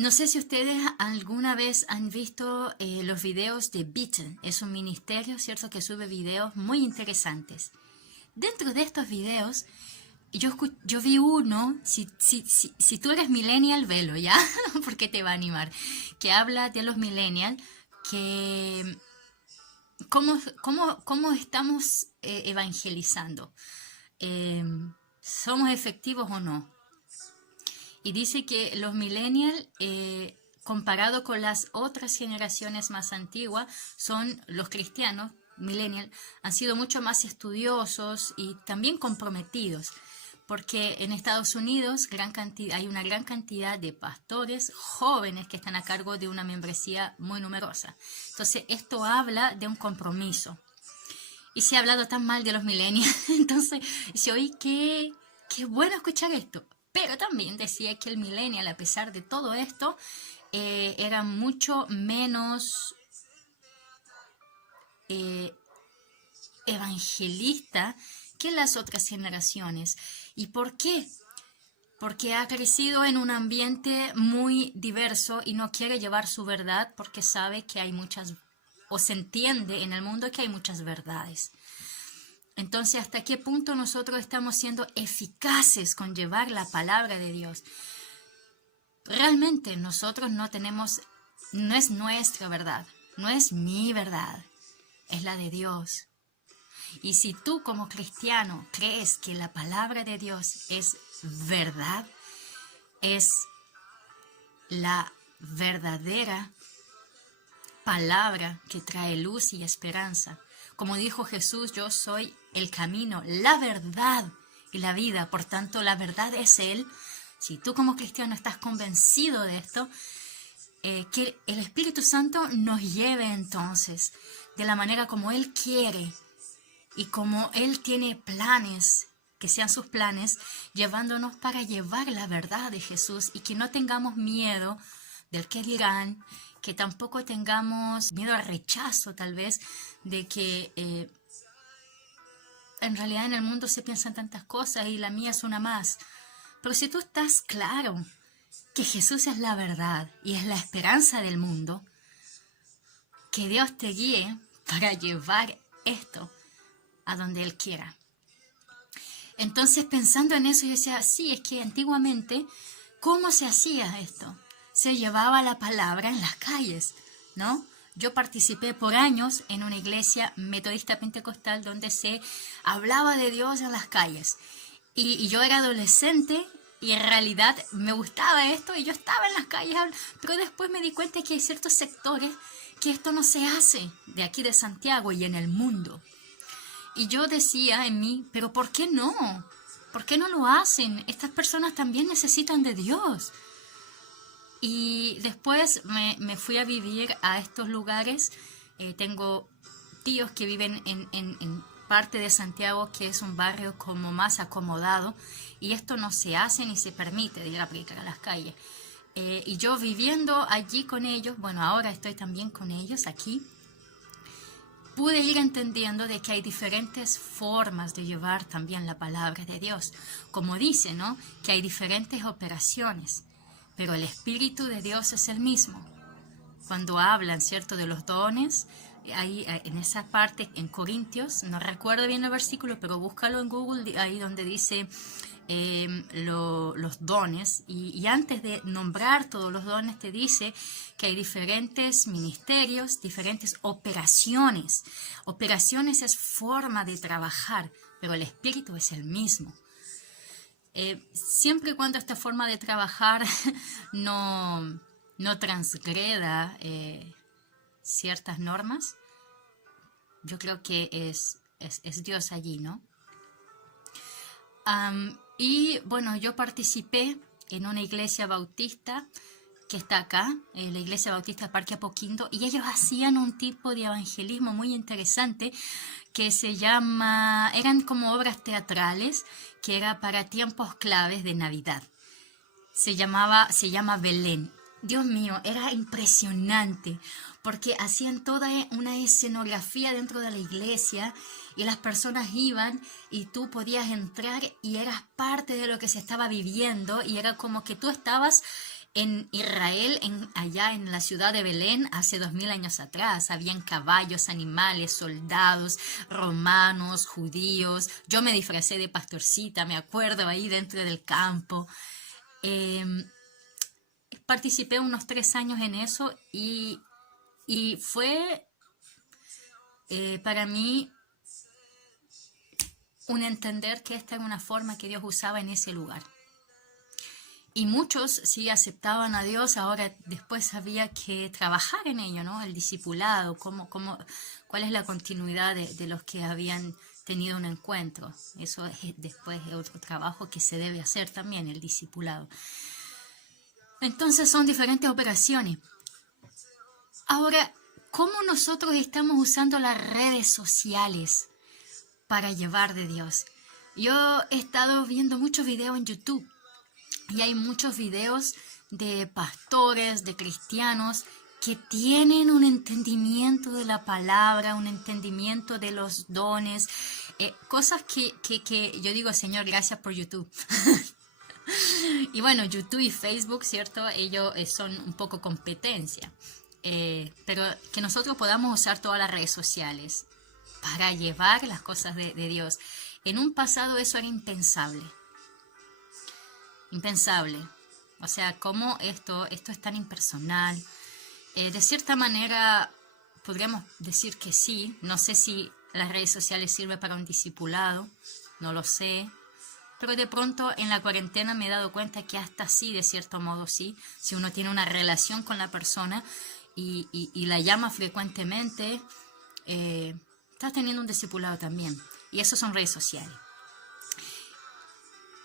No sé si ustedes alguna vez han visto los videos de Beatle. Es un ministerio, ¿cierto?, que sube videos muy interesantes. Dentro de estos videos, yo vi uno, si tú eres millennial, velo, ¿ya? Porque te va a animar. Que habla de los millennials, que cómo estamos evangelizando. Eh, ¿Somos efectivos o no? Y dice que los millennials, comparado con las otras generaciones más antiguas, son los cristianos, millennials, han sido mucho más estudiosos y también comprometidos. Porque en Estados Unidos hay una gran cantidad de pastores jóvenes que están a cargo de una membresía muy numerosa. Entonces, esto habla de un compromiso. Y se ha hablado tan mal de los millennials, entonces, se oí qué bueno escuchar esto. Pero también decía que el millennial, a pesar de todo esto, era mucho menos eh, evangelista que las otras generaciones. ¿Y por qué? Porque ha crecido en un ambiente muy diverso y no quiere llevar su verdad porque sabe que hay muchas, o se entiende en el mundo que hay muchas verdades. Entonces, ¿hasta qué punto nosotros estamos siendo eficaces con llevar la palabra de Dios? Realmente nosotros no es nuestra verdad, no es mi verdad, es la de Dios. Y si tú como cristiano crees que la palabra de Dios es verdad, es la verdadera palabra que trae luz y esperanza. Como dijo Jesús, yo soy el camino, la verdad y la vida. Por tanto, la verdad es Él. Si tú como cristiano estás convencido de esto, que el Espíritu Santo nos lleve entonces de la manera como Él quiere y como Él tiene planes, que sean sus planes, llevándonos para llevar la verdad de Jesús y que no tengamos miedo del que dirán, que tampoco tengamos miedo al rechazo tal vez, de que en realidad en el mundo se piensan tantas cosas y la mía es una más. Pero si tú estás claro que Jesús es la verdad y es la esperanza del mundo, que Dios te guíe para llevar esto a donde Él quiera. Entonces, pensando en eso, yo decía, sí, es que antiguamente, ¿cómo se hacía esto? Se llevaba la palabra en las calles, ¿no? Yo participé por años en una iglesia metodista pentecostal donde se hablaba de Dios en las calles. Y yo era adolescente y en realidad me gustaba esto y yo estaba en las calles, pero después me di cuenta que hay ciertos sectores que esto no se hace de aquí de Santiago y en el mundo. Y yo decía en mí, pero ¿por qué no? ¿Por qué no lo hacen? Estas personas también necesitan de Dios. Y después me fui a vivir a estos lugares. Tengo tíos que viven en parte de Santiago, que es un barrio como más acomodado, y esto no se hace ni se permite de ir a predicar a las calles. Y yo viviendo allí con ellos, bueno, ahora estoy también con ellos aquí, pude ir entendiendo de que hay diferentes formas de llevar también la palabra de Dios. Como dice, ¿no? Que hay diferentes operaciones, pero el Espíritu de Dios es el mismo. Cuando hablan, ¿cierto?, de los dones, ahí en esa parte, en Corintios, no recuerdo bien el versículo, pero búscalo en Google, ahí donde dice los dones, y antes de nombrar todos los dones te dice que hay diferentes ministerios, diferentes operaciones. Operaciones es forma de trabajar, pero el Espíritu es el mismo. Siempre y cuando esta forma de trabajar no transgreda ciertas normas, yo creo que es Dios allí, ¿no? Y bueno, yo participé en una iglesia bautista que está acá, la iglesia bautista Parque Apoquindo, y ellos hacían un tipo de evangelismo muy interesante que eran como obras teatrales, que era para tiempos claves de Navidad. Se llama Belén. Dios mío, era impresionante, porque hacían toda una escenografía dentro de la iglesia y las personas iban y tú podías entrar y eras parte de lo que se estaba viviendo y era como que tú estabas En Israel, allá en la ciudad de Belén, hace 2000 años atrás, habían caballos, animales, soldados, romanos, judíos. Yo me disfracé de pastorcita, me acuerdo, ahí dentro del campo. Em, Participé unos 3 años en eso y fue para mí un entender que esta era una forma que Dios usaba en ese lugar. Y muchos sí aceptaban a Dios, ahora después había que trabajar en ello, ¿no? El discipulado, cuál es la continuidad de los que habían tenido un encuentro. Eso después es otro trabajo que se debe hacer también, el discipulado. Entonces son diferentes operaciones. Ahora, ¿cómo nosotros estamos usando las redes sociales para llevar de Dios? Yo he estado viendo muchos videos en YouTube y hay muchos videos de pastores, de cristianos que tienen un entendimiento de la palabra, un entendimiento de los dones, cosas que yo digo, Señor, gracias por YouTube. Y bueno, YouTube y Facebook, ¿cierto? Ellos son un poco competencia. Pero que nosotros podamos usar todas las redes sociales para llevar las cosas de Dios. En un pasado eso era impensable. Impensable. O sea, cómo esto es tan impersonal. De cierta manera podríamos decir que sí. No sé si las redes sociales sirven para un discipulado. No lo sé. Pero de pronto en la cuarentena me he dado cuenta que hasta sí, de cierto modo sí. Si uno tiene una relación con la persona y la llama frecuentemente, está teniendo un discipulado también. Y eso son redes sociales.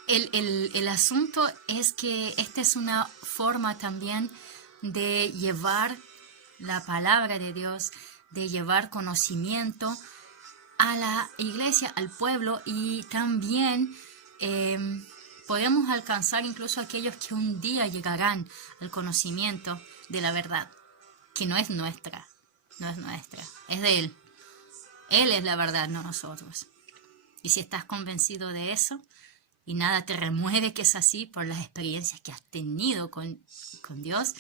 El asunto es que esta es una forma también de llevar la palabra de Dios, de llevar conocimiento a la iglesia, al pueblo, y también podemos alcanzar incluso a aquellos que un día llegarán al conocimiento de la verdad, que no es nuestra, es de Él. Él es la verdad, no nosotros. Y si estás convencido de eso y nada te remueve que es así por las experiencias que has tenido con Dios,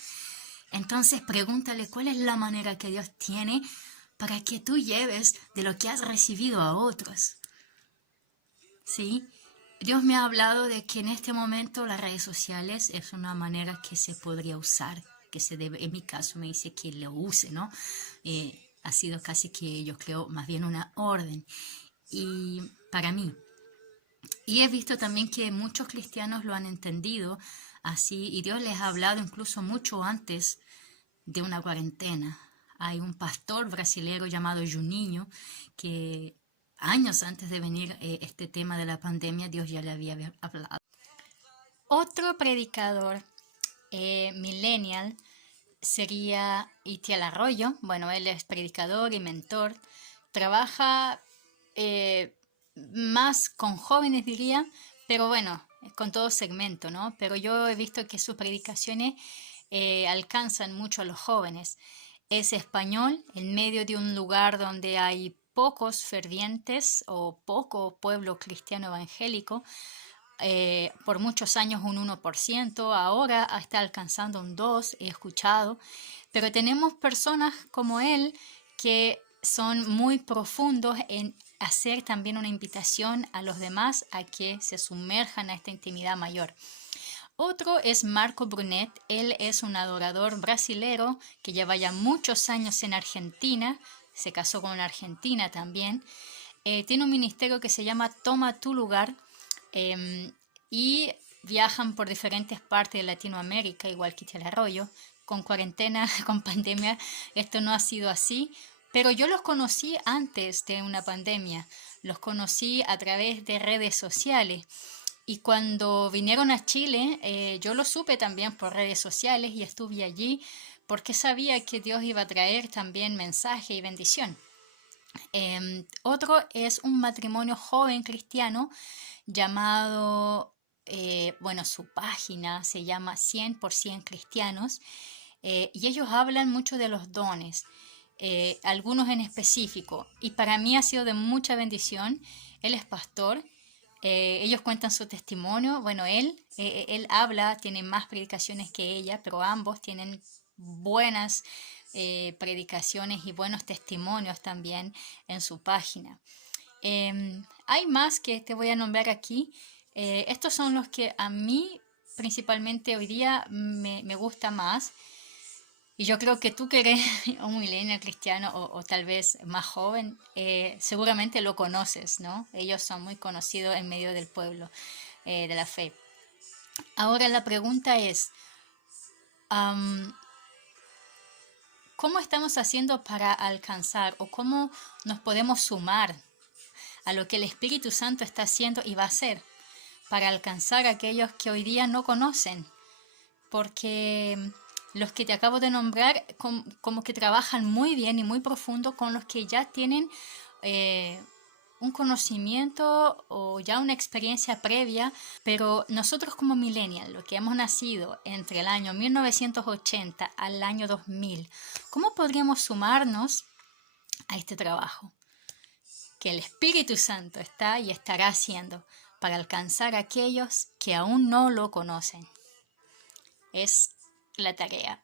entonces pregúntale cuál es la manera que Dios tiene para que tú lleves de lo que has recibido a otros. ¿Sí? Dios me ha hablado de que en este momento las redes sociales es una manera que se podría usar, que se debe, en mi caso me dice que lo use, ¿no? Ha sido casi que yo creo más bien una orden. Y para mí. Y he visto también que muchos cristianos lo han entendido así y Dios les ha hablado incluso mucho antes de una cuarentena. Hay un pastor brasilero llamado Juninho que años antes de venir este tema de la pandemia, Dios ya le había hablado. Otro predicador millennial sería Itiel Arroyo. Bueno, él es predicador y mentor. Trabaja más con jóvenes, diría, pero bueno, con todo segmento, ¿no? Pero yo he visto que sus predicaciones alcanzan mucho a los jóvenes. Es español, en medio de un lugar donde hay pocos fervientes o poco pueblo cristiano evangélico, por muchos años un 1%, ahora está alcanzando un 2%, he escuchado, pero tenemos personas como él que son muy profundos en hacer también una invitación a los demás a que se sumerjan a esta intimidad mayor. Otro es Marco Brunet. Él es un adorador brasilero que lleva ya muchos años en Argentina, se casó con una argentina también. Tiene un ministerio que se llama Toma tu lugar y viajan por diferentes partes de Latinoamérica, igual que Itiel Arroyo. Con cuarentena, con pandemia, esto no ha sido así, pero yo los conocí antes de una pandemia, los conocí a través de redes sociales. Y cuando vinieron a Chile, yo lo supe también por redes sociales y estuve allí porque sabía que Dios iba a traer también mensaje y bendición. Otro es un matrimonio joven cristiano llamado, bueno, su página se llama 100% Cristianos y ellos hablan mucho de los dones, algunos en específico. Y para mí ha sido de mucha bendición. Él es pastor. Ellos cuentan su testimonio. Bueno, él habla, tiene más predicaciones que ella, pero ambos tienen buenas predicaciones y buenos testimonios también en su página. Hay más que te voy a nombrar aquí. Estos son los que a mí principalmente hoy día me gusta más. Y yo creo que tú que eres un millennial cristiano o tal vez más joven, seguramente lo conoces, ¿no? Ellos son muy conocidos en medio del pueblo de la fe. Ahora la pregunta es, am, ¿cómo estamos haciendo para alcanzar o cómo nos podemos sumar a lo que el Espíritu Santo está haciendo y va a hacer para alcanzar a aquellos que hoy día no conocen? Porque los que te acabo de nombrar como que trabajan muy bien y muy profundo con los que ya tienen eh, un conocimiento o ya una experiencia previa, pero nosotros como millennials, los que hemos nacido entre el año 1980 al año 2000, ¿cómo podríamos sumarnos a este trabajo que el Espíritu Santo está y estará haciendo para alcanzar a aquellos que aún no lo conocen? Es la tarea.